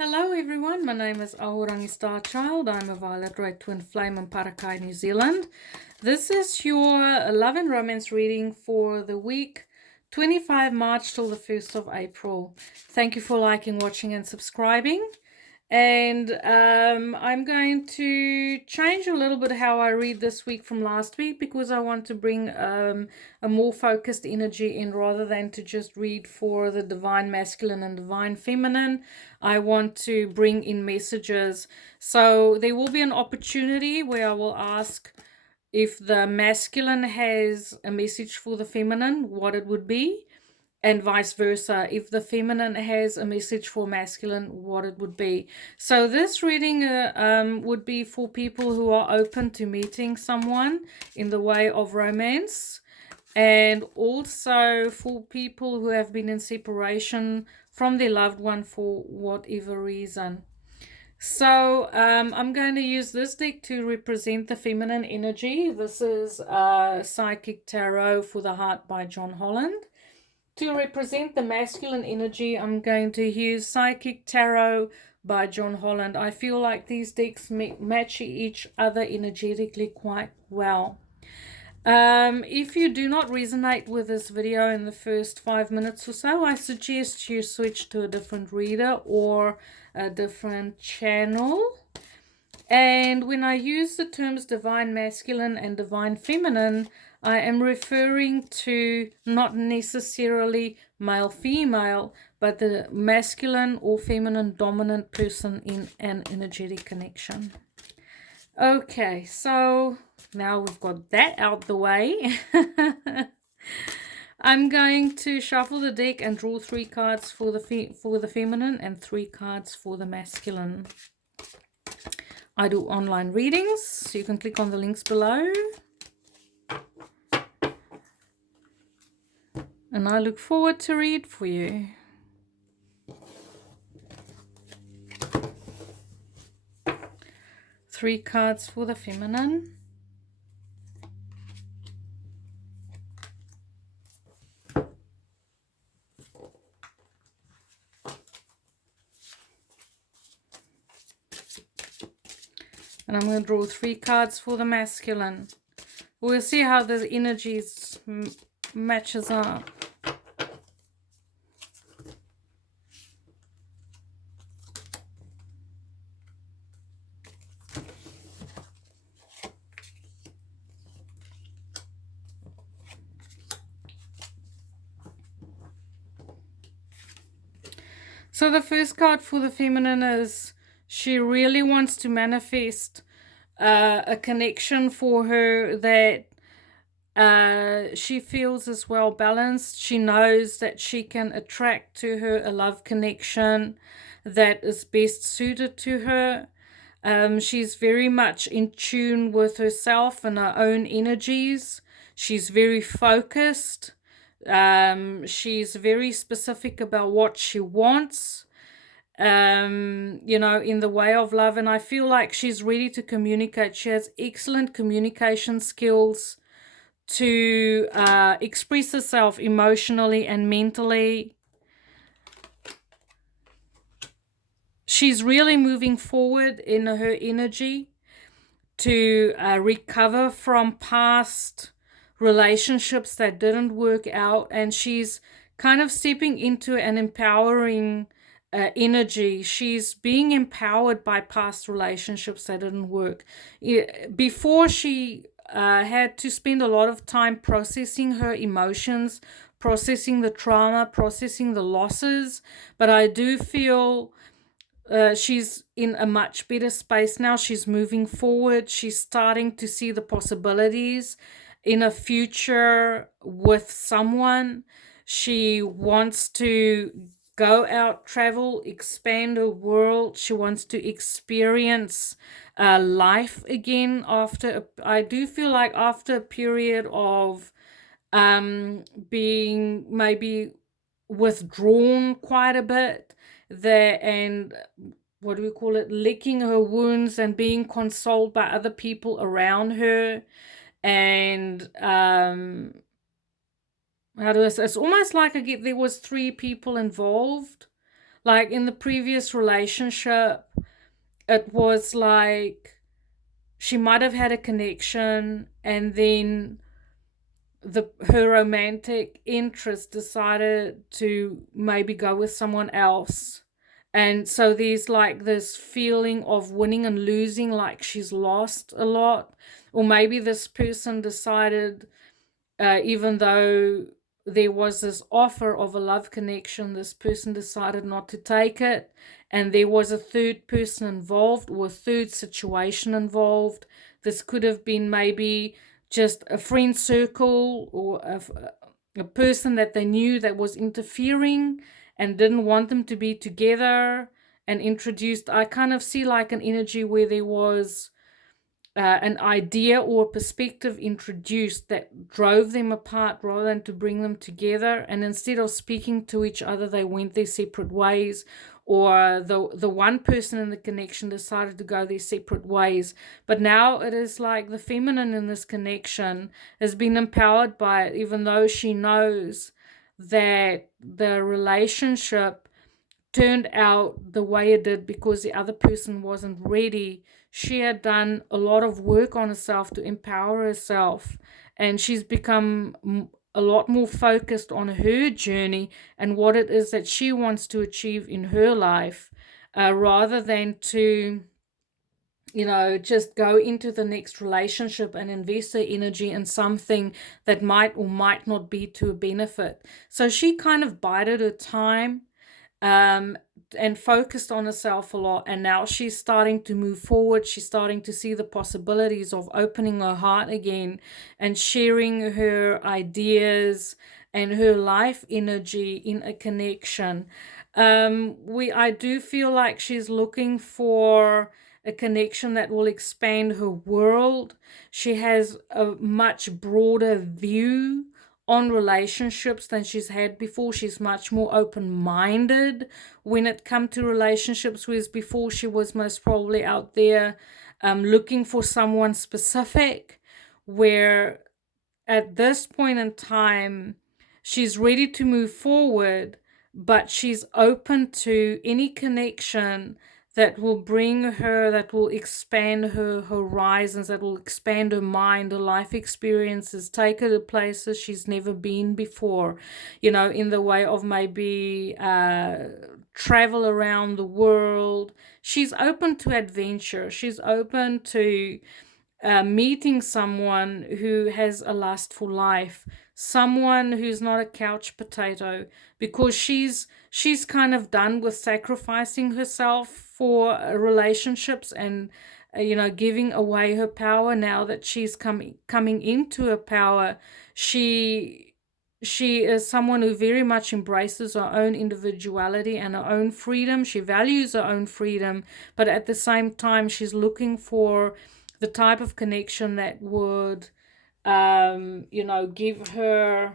Hello everyone, my name is Ahorangi Starchild. I'm a Violet Red Twin Flame in Parakai, New Zealand. This is your love and romance reading for the week 25 March till the 1st of April. Thank you for liking, watching and subscribing. And I'm going to change a little bit how I read this week from last week because I want to bring a more focused energy in rather than to just read for the divine masculine and divine feminine. I want to bring in messages. So there will be an opportunity where I will ask if the masculine has a message for the feminine, what it would be, and vice versa. If the feminine has a message for masculine, what it would be. So this reading would be for people who are open to meeting someone in the way of romance, and also for people who have been in separation from their loved one for whatever reason. So I'm going to use this deck to represent the feminine energy. This is Psychic Tarot for the Heart by John Holland. To represent the masculine energy, I'm going to use Psychic Tarot by John Holland. I feel like these decks match each other energetically quite well. If you do not resonate with this video in the first 5 minutes or so, I suggest you switch to a different reader or a different channel. And when I use the terms divine masculine and divine feminine, I am referring to not necessarily male-female, but the masculine or feminine dominant person in an energetic connection. Okay, so now we've got that out the way. I'm going to shuffle the deck and draw 3 cards for the feminine and 3 cards for the masculine. I do online readings, so you can click on the links below. And I look forward to read for you. Three cards for the feminine. And I'm going to draw 3 cards for the masculine. We'll see how the energies matches up. So the first card for the feminine is she really wants to manifest a connection for her that she feels is well balanced. She knows that she can attract to her a love connection that is best suited to her. She's very much in tune with herself and her own energies. She's very focused. She's very specific about what she wants, you know, in the way of love. And I feel like she's ready to communicate. She has excellent communication skills to express herself emotionally and mentally. She's really moving forward in her energy to recover from past relationships that didn't work out, and she's kind of stepping into an empowering energy. She's being empowered by past relationships that didn't work. Before, she had to spend a lot of time processing her emotions, processing the trauma, processing the losses, but I do feel she's in a much better space now. She's moving forward. She's starting to see the possibilities in a future with someone. She wants to go out, travel, expand her world. She wants to experience life again after, I do feel like after a period of being maybe withdrawn quite a bit there, and what do we call it, licking her wounds and being consoled by other people around her. And how do I say, it's almost like there was 3 people involved. Like in the previous relationship, it was like she might have had a connection, and then her romantic interest decided to maybe go with someone else. And so there's like this feeling of winning and losing, like she's lost a lot. Or maybe this person decided, even though there was this offer of a love connection, this person decided not to take it. And there was a third person involved, or a third situation involved. This could have been maybe just a friend circle, or a person that they knew that was interfering and didn't want them to be together, and introduced. I kind of see like an energy where there was an idea or perspective introduced that drove them apart rather than to bring them together. And instead of speaking to each other, they went their separate ways, or the one person in the connection decided to go their separate ways. But now it is like the feminine in this connection has been empowered by it, even though she knows that the relationship turned out the way it did because the other person wasn't ready. She had done a lot of work on herself to empower herself, and she's become a lot more focused on her journey and what it is that she wants to achieve in her life, rather than to just go into the next relationship and invest her energy in something that might or might not be to her benefit. So she kind of bided her time, um, and focused on herself a lot. And now she's starting to move forward. She's starting to see the possibilities of opening her heart again and sharing her ideas and her life energy in a connection. I do feel like she's looking for a connection that will expand her world. She has a much broader view on relationships than she's had before. She's much more open-minded when it comes to relationships, whereas before she was most probably out there looking for someone specific, where at this point in time she's ready to move forward, but she's open to any connection that will bring her, that will expand her horizons, that will expand her mind, her life experiences, take her to places she's never been before, in the way of maybe travel around the world. She's open to adventure. She's open to meeting someone who has a lustful life, someone who's not a couch potato, because she's kind of done with sacrificing herself for relationships and giving away her power. Now that she's coming into her power, she is someone who very much embraces her own individuality and her own freedom. She values her own freedom, but at the same time she's looking for the type of connection that would give her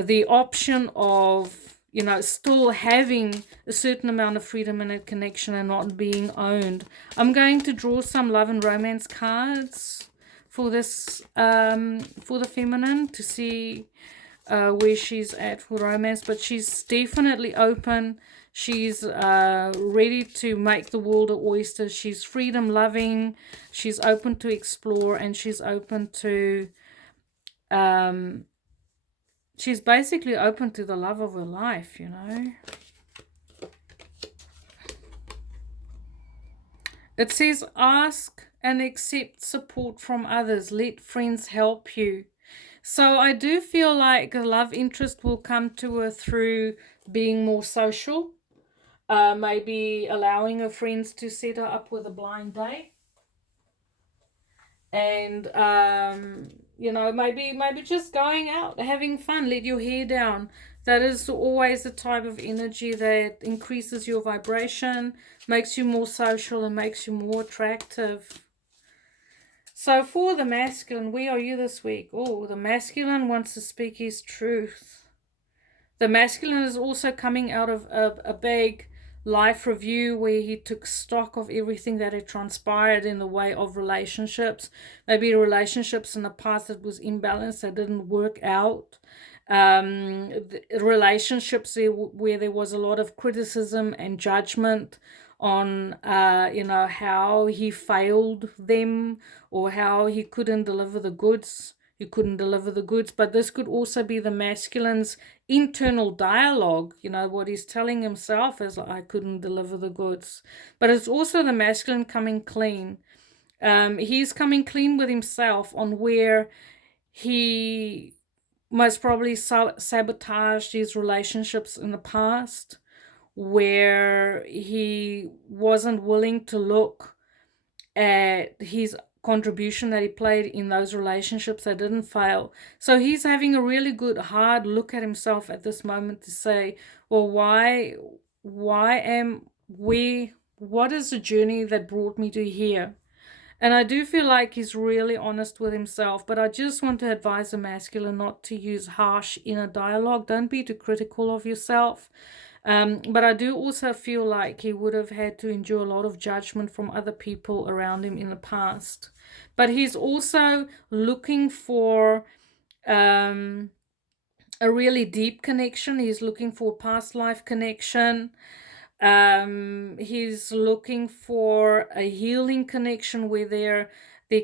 the option of still having a certain amount of freedom in a connection and not being owned. I'm going to draw some love and romance cards for this, for the feminine, to see where she's at for romance. But she's definitely open. She's ready to make the world an oyster. She's freedom loving. She's open to explore, and she's open to she's basically open to the love of her life, It says, ask and accept support from others. Let friends help you. So I do feel like a love interest will come to her through being more social. Maybe allowing her friends to set her up with a blind date. And maybe just going out, having fun, let your hair down. That is always the type of energy that increases your vibration, makes you more social, and makes you more attractive. So for the masculine, where are you this week? Oh, the masculine wants to speak his truth. The masculine is also coming out of a big life review where he took stock of everything that had transpired in the way of relationships. Maybe relationships in the past that was imbalanced, that didn't work out. relationships where there was a lot of criticism and judgment on how he failed them, or how he couldn't deliver the goods. But this could also be the masculine's internal dialogue. What he's telling himself is, I couldn't deliver the goods. But it's also the masculine coming clean. He's coming clean with himself on where he most probably sabotaged his relationships in the past, where he wasn't willing to look at his contribution that he played in those relationships that didn't fail. So he's having a really good hard look at himself at this moment to say, well, what is the journey that brought me to here? And I do feel like he's really honest with himself, but I just want to advise the masculine not to use harsh inner dialogue. Don't be too critical of yourself. But I do also feel like he would have had to endure a lot of judgment from other people around him in the past. But he's also looking for a really deep connection. He's looking for a past life connection. He's looking for a healing connection where there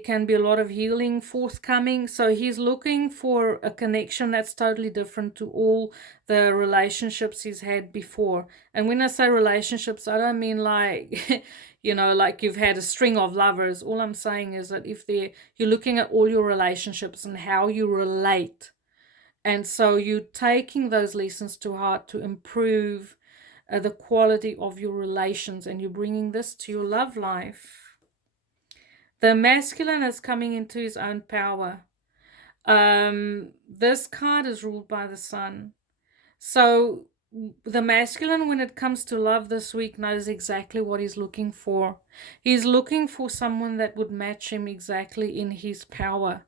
can be a lot of healing forthcoming. So he's looking for a connection that's totally different to all the relationships he's had before. And when I say relationships, I don't mean like, like you've had a string of lovers. All I'm saying is that if you're looking at all your relationships and how you relate, and so you're taking those lessons to heart to improve the quality of your relations, and you're bringing this to your love life. The masculine is coming into his own power. This card is ruled by the sun. So the masculine, when it comes to love this week, knows exactly what he's looking for. He's looking for someone that would match him exactly in his power.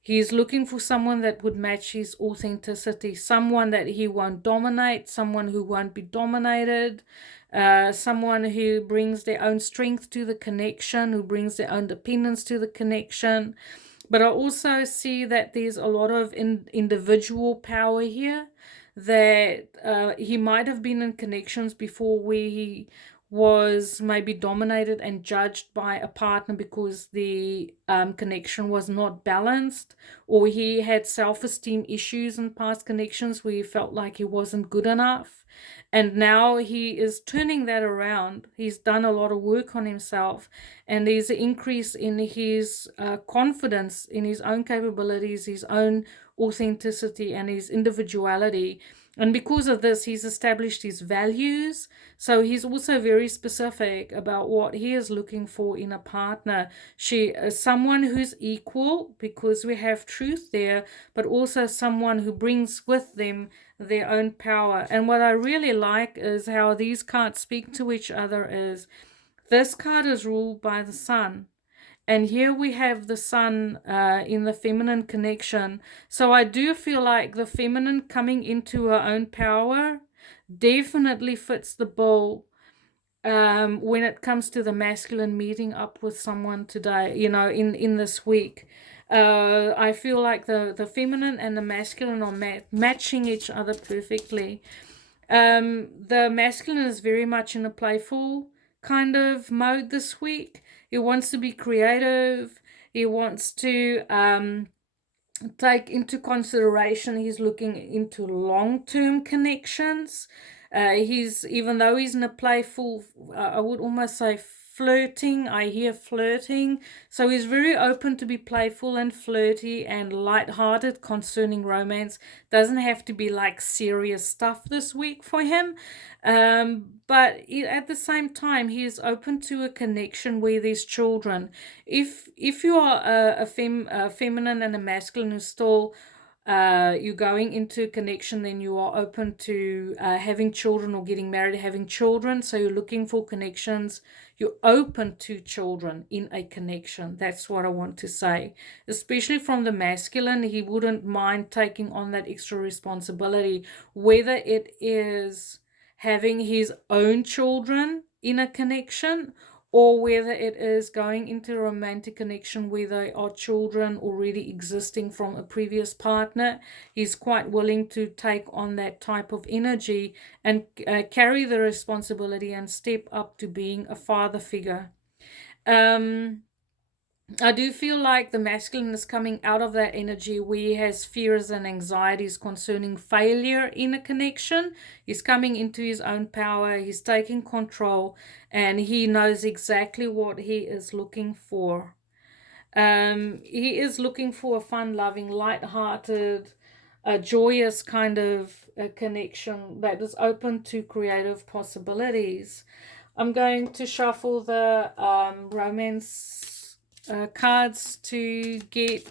He's looking for someone that would match his authenticity, someone that he won't dominate, someone who won't be dominated, someone who brings their own strength to the connection, who brings their own dependence to the connection. But I also see that there's a lot of individual power here, that he might have been in connections before where he was maybe dominated and judged by a partner because the connection was not balanced, or he had self-esteem issues in past connections where he felt like he wasn't good enough. And now he is turning that around. He's done a lot of work on himself, and there's an increase in his confidence in his own capabilities, his own authenticity, and his individuality. And because of this, he's established his values. So he's also very specific about what he is looking for in a partner. She is someone who's equal, because we have truth there, but also someone who brings with them their own power. And what I really like is how these cards speak to each other. Is this card is ruled by the sun. And here we have the sun in the feminine connection. So I do feel like the feminine coming into her own power definitely fits the bill when it comes to the masculine meeting up with someone today, in this week. I feel like the feminine and the masculine are matching each other perfectly. The masculine is very much in a playful kind of mode this week. He wants to be creative. He wants to take into consideration, he's looking into long-term connections. Even though he's in a playful, I would almost say flirting, I hear flirting. So he's very open to be playful and flirty and lighthearted concerning romance. Doesn't have to be like serious stuff this week for him. But at the same time, he is open to a connection where there's children. If you are a feminine and a masculine who's still you're going into a connection, then you are open to having children or getting married, having children. So you're looking for connections. You're open to children in a connection. That's what I want to say. Especially from the masculine, he wouldn't mind taking on that extra responsibility, whether it is having his own children in a connection, or whether it is going into a romantic connection where there are children already existing from a previous partner. He's quite willing to take on that type of energy and carry the responsibility and step up to being a father figure. I do feel like the masculine is coming out of that energy where he has fears and anxieties concerning failure in a connection. He's coming into his own power, he's taking control, and he knows exactly what he is looking for. He is looking for a fun-loving, light-hearted, a joyous kind of connection that is open to creative possibilities. I'm going to shuffle the romance cards to get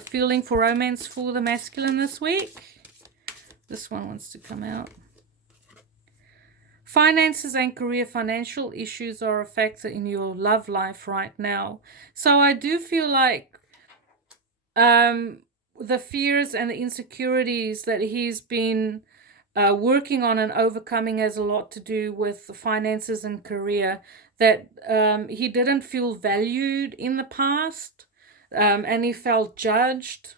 feeling for romance for the masculine this week. This one wants to come out. Finances and career. Financial issues are a factor in your love life right now. So I do feel like the fears and the insecurities that he's been working on and overcoming has a lot to do with finances and career, that he didn't feel valued in the past, and he felt judged,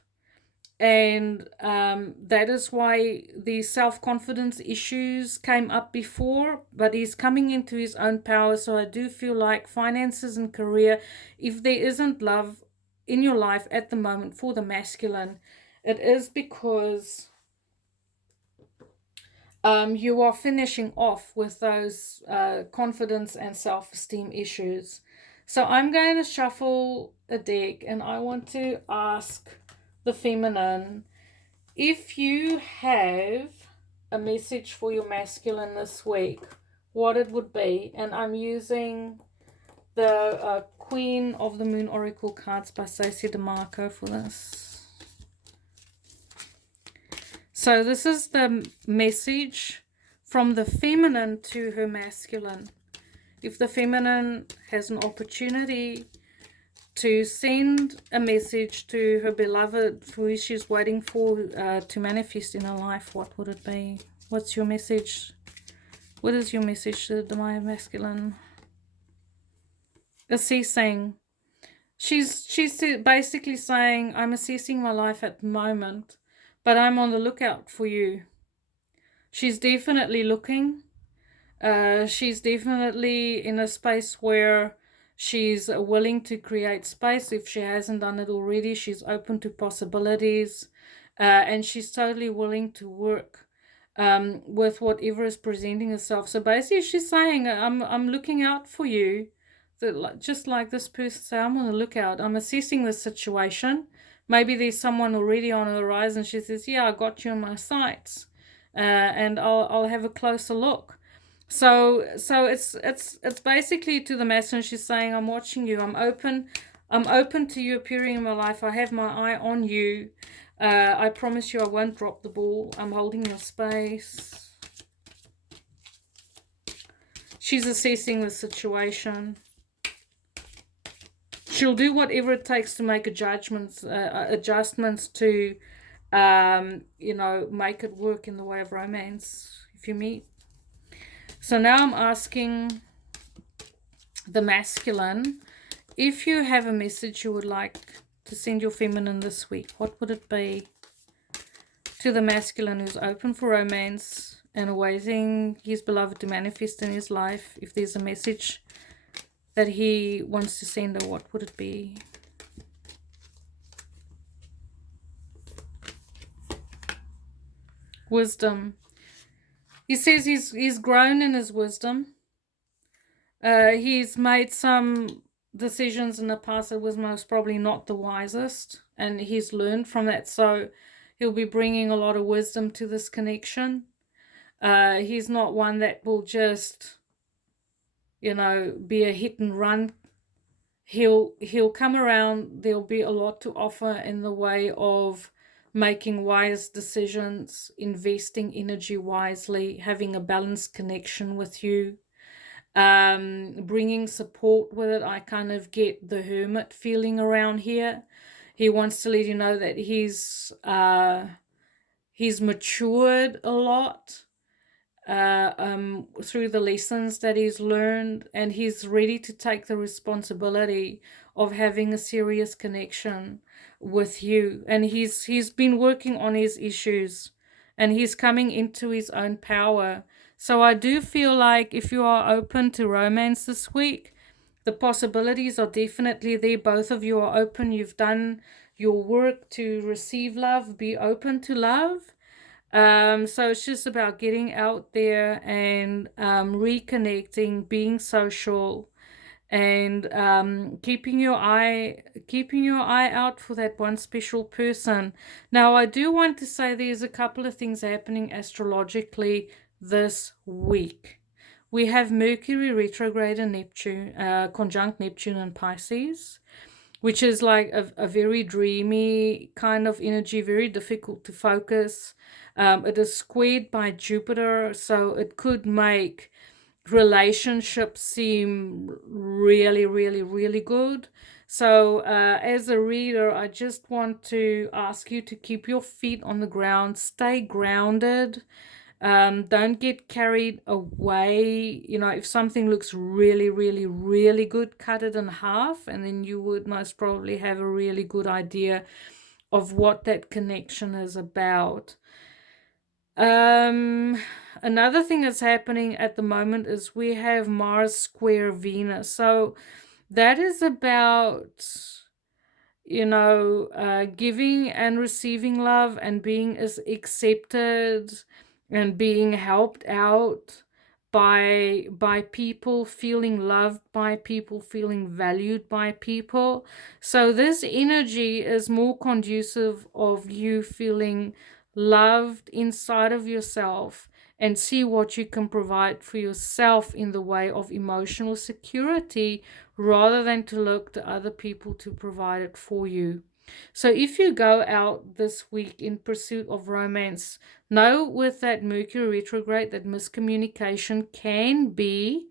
and that is why the self-confidence issues came up before, but he's coming into his own power. So I do feel like finances and career, if there isn't love in your life at the moment for the masculine, it is because you are finishing off with those confidence and self-esteem issues. So I'm going to shuffle a deck, and I want to ask the feminine if you have a message for your masculine this week, what it would be. And I'm using the Queen of the Moon Oracle cards by Stacey DeMarco for this. So this is the message from the feminine to her masculine. If the feminine has an opportunity to send a message to her beloved who she's waiting for to manifest in her life, what would it be? What's your message? What is your message to my masculine? Assessing. She's basically saying, I'm assessing my life at the moment, but I'm on the lookout for you. She's definitely looking. She's definitely in a space where she's willing to create space. If she hasn't done it already, she's open to possibilities, and she's totally willing to work with whatever is presenting herself. So basically she's saying, I'm looking out for you. That, just like this person say, I'm on the lookout. I'm assessing the situation. Maybe there's someone already on the horizon. She says, yeah, I got you in my sights, and I'll have a closer look. So it's basically to the masculine. She's saying, I'm watching you. I'm open to you appearing in my life. I have my eye on you. I promise you I won't drop the ball. I'm holding your space. She's assessing the situation. She'll do whatever it takes to make adjustments to, make it work in the way of romance if you meet. So now I'm asking the masculine, if you have a message you would like to send your feminine this week, what would it be? To the masculine who's open for romance and awaiting his beloved to manifest in his life, if there's a message that he wants to send her, what would it be? Wisdom. He says he's grown in his wisdom. He's made some decisions in the past that was most probably not the wisest, and he's learned from that. So he'll be bringing a lot of wisdom to this connection. He's not one that will just, be a hit and run. He'll come around. There'll be a lot to offer in the way of making wise decisions, investing energy wisely, having a balanced connection with you, bringing support with it. I kind of get the hermit feeling around here. He wants to let you know that he's matured a lot. through the lessons that he's learned, and he's ready to take the responsibility of having a serious connection with you. And he's been working on his issues, and he's coming into his own power. So I do feel like if you are open to romance this week, the possibilities are definitely there. Both of you are open. You've done your work to receive love, be open to love. So it's just about getting out there and reconnecting, being social, and keeping your eye out for that one special person. Now, I do want to say there's a couple of things happening astrologically this week. We have Mercury retrograde and Neptune, conjunct Neptune and Pisces, which is like a very dreamy kind of energy, very difficult to focus. It is squared by Jupiter, so it could make relationships seem really, really, really good. So as a reader, I just want to ask you to keep your feet on the ground, stay grounded. Don't get carried away. You know, if something looks really, really, really good, cut it in half, and then you would most probably have a really good idea of what that connection is about. Another thing that's happening at the moment is we have Mars square Venus. So that is about, you know, giving and receiving love and being as accepted and being helped out by people, feeling loved by people, feeling valued by people. So this energy is more conducive of you feeling loved inside of yourself, and see what you can provide for yourself in the way of emotional security, rather than to look to other people to provide it for you. So if you go out this week in pursuit of romance, know with that Mercury retrograde that miscommunication can be,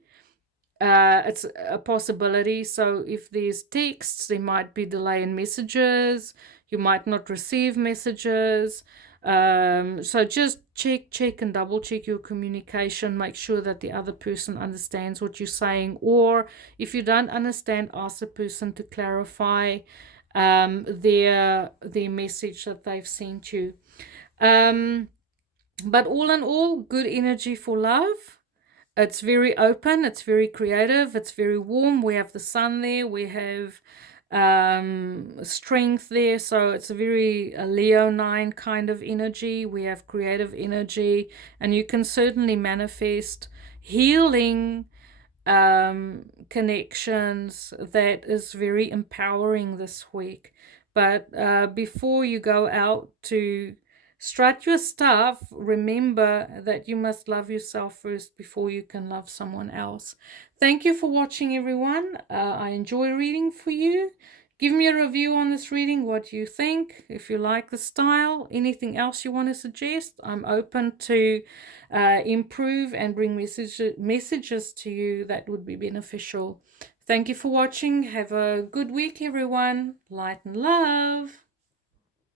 it's a possibility. So if there's texts, there might be delay in messages, you might not receive messages. So just check and double check your communication. Make sure that the other person understands what you're saying, or if you don't understand, ask the person to clarify their message that they've sent you. But all in all, good energy for love. It's very open, it's very creative, it's very warm. We have the sun there, we have strength there, so it's a very leonine kind of energy. We have creative energy, and you can certainly manifest healing connections that is very empowering this week. But before you go out to strut your stuff, remember that you must love yourself first before you can love someone else. Thank you for watching, everyone. I enjoy reading for you. Give me a review on this reading, what you think, if you like the style, anything else you want to suggest. I'm open to improve and bring messages to you that would be beneficial. Thank you for watching. Have a good week, everyone. Light and love.